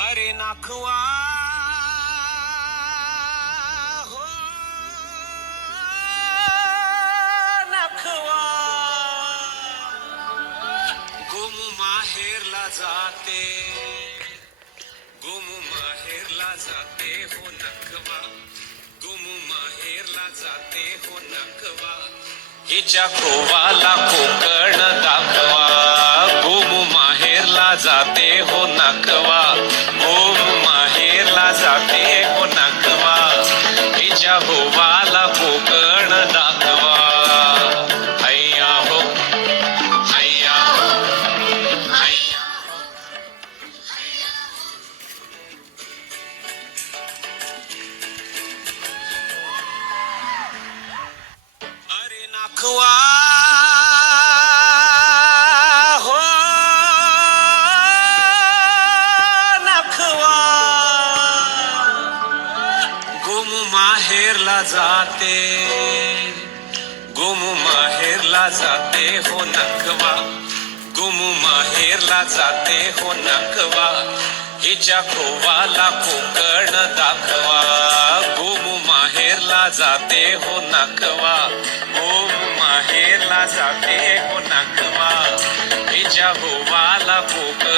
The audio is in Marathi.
अरे नाखवा हो नाखवा गोमू माहेरला जाते गोमू माहेरला जाते हो नखवा गोमू माहेरला जाते हो नखवा हिच्या खोवाला कोकण दाखवा गोमू माहेरला जाते हो नखवा गोमू माहेरला जाते हो नखवा हिच्या खोवाला कोकण दाखवा हैया हो हैया हो हैया अरे नाखवा हो नाखवा गोमू माहेरला जाते गोमू माहेरला जाते हो नखवा गोमू माहेरला जाते हो नखवा हिच्या खोवाला कोकण दाखवा गोमू माहेरला जाते हो नखवा गोमू माहेरला जाते हो नखवा हिच्या खोवाला कोकण